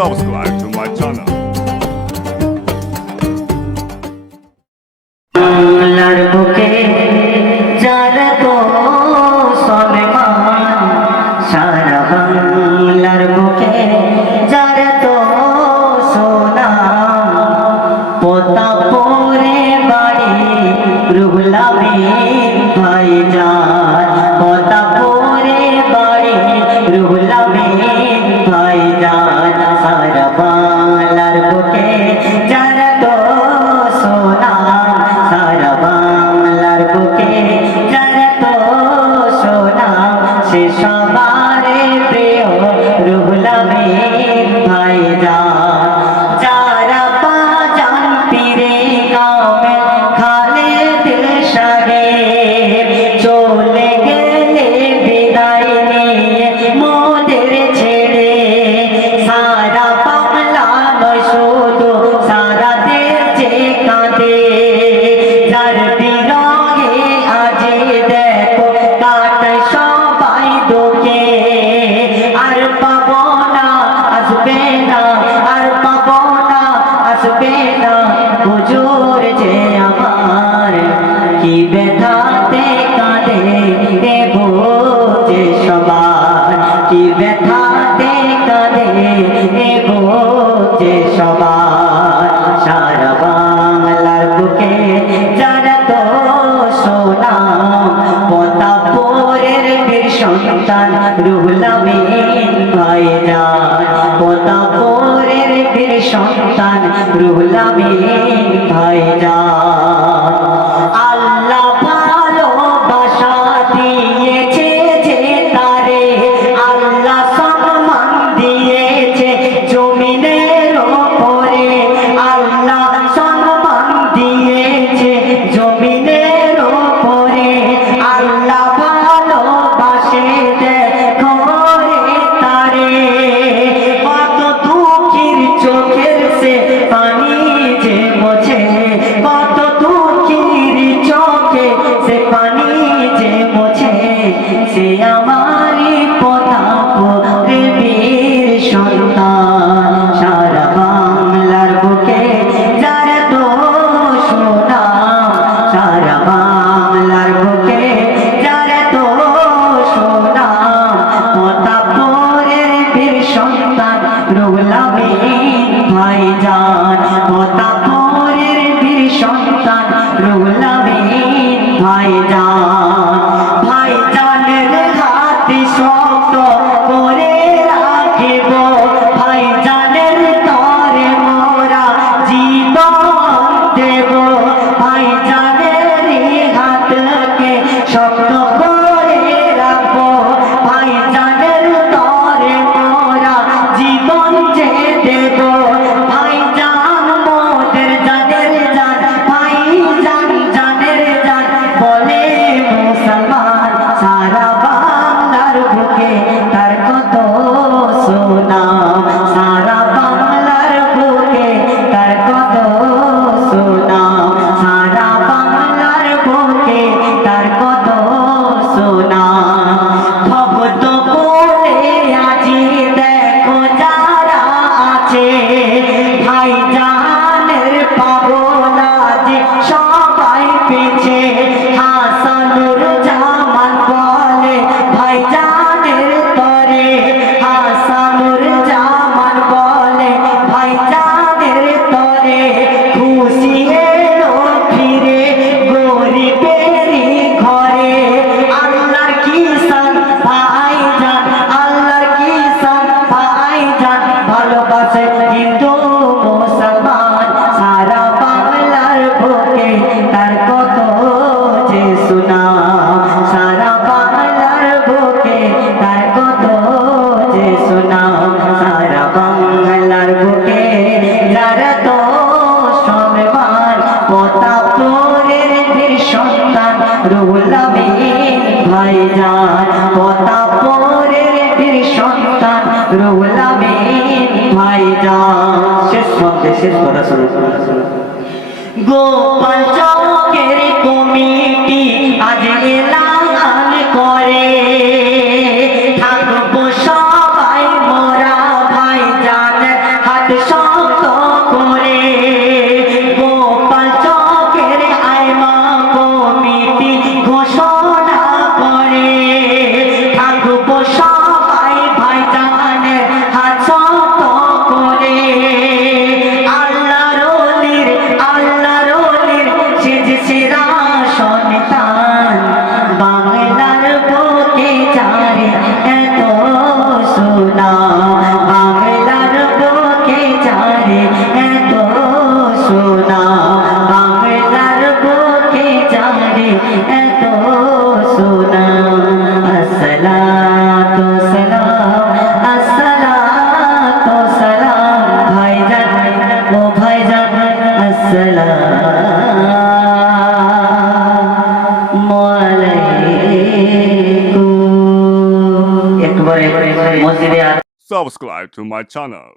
subscribe to my channel. বাংলার বুকে যারা তো সম্মান, সারা বাংলার বুকে যারা তো সুনাম, প্রতাপপুরে বাড়ি রুহুল আমিন ভাইজান, প্রতাপপুরে বাড়ি রুহুল আমিন ভাইজান, সারা বাংলার বুকে যারা তো সুনাম, সারা বাংলার বুকে যারা তো সুনাম, সে সবার প্রিয় রুহুল আমিন ভাইজান, যারা বাজান পীরে কামেল খালেদ সাহেব, চলে গেলে বিদায় নিয়ে মোদের ছেড়ে, সারা বাংলা নয় শুধু সারা দেশে কাঁদে, যার বিরহে আজি দেখো কাটায় সবাই দুঃখে, আর পাবো না আসবে না, আর পাবো না আসবে না হুজুর যে আমার, কি ব্যথাতে কাঁদে দেব যে সবার, কি ব্যথাতে কাঁদে দেব যে সবার, সারা বাংলার বুকে যারা তো সুনাম, প্রতাপপুরের বীর সন্তান রুহুল আমিন ভাইজান, প্রতাপপুরের বীর সন্তান রুহুল আমিন ভাইজান, আল্লাহ ভালোবাসা দিয়েছে যে তারে, আল্লাহ সম্মান দিয়েছে জমিনের ওপরে, আল্লাহ সম্মান দিয়েছে জমিনের ওপরে, আল্লাহ ভালোবাসে দেখো রে তারে, কত দুঃখীর চোখের সে পানি যে মোছে, কত দুঃখীর চোখে সে পানি যে মোছে, সে আমারই প্রতাপপুরের বীর সন্তান, সারা বাংলার বুকে যারা তো সুনাম, সারা বাংলার বুকে যারা তো সুনাম, প্রতাপপুরের বীর সন্তান রুহুল আমিন ভাইজান, প্রতাপপুরের বীর সন্তান রুহুল আমিন ভাইজান, ভাইজানের হাতে শক্ত করে রাখিব, ভাইজানের তরে মোরা জীবন দেব, ভাইজানের হাতকে শক্ত করে রাখবো, ভাইজানের তরে মোরা জীবন যে দেব, ভাইজান মোদের জানের জান, ভাইজান জানের জান বলে মুসলমান, সারা বাংলার বুকে তার কত সুনাম, সারা বাংলার বুকে তার কত সুনাম, সারা বাংলার বুকে তার কত সুনাম, ভক্ত বলে আজি দেখো যারা আছে, ভাইজানের পাগল আজি সবাই পেছে, হাসানুর জামান বলে ভাইজানের তরে, হাসানুর জামান বলে ভাইজানের তরে, খুশি এলো ফিরে গরিবেরই ঘরে, আল্লাহর কিসান ভাইজান, আল্লাহর কিসান ভাইজান ভালোবাসে হিন্দু মুসলমান, সারা বাংলার বুকে তার কত যে সুনাম, সারা বাংলার বুকে তার কত যে সুনাম, সারা বাংলার বুকে যারা তো সম্মান, প্রতাপপুরের বীর সন্তান রুহুল আমিন ভাইজান, প্রতাপপুরের বীর সন্তান রুহুল আমিন ভাইজান, শেষ কথা শুরু, গোপাল চৌকের কমিটি আজ এলান করে, থাকবো সবাই মোরা ভাইজান আসসালাতু সালাম আসসালাতু সালাম ভাইজান ও ভাইজান আসসালামু আলাইকুম একবারে মসজিদে Subscribe to my channel.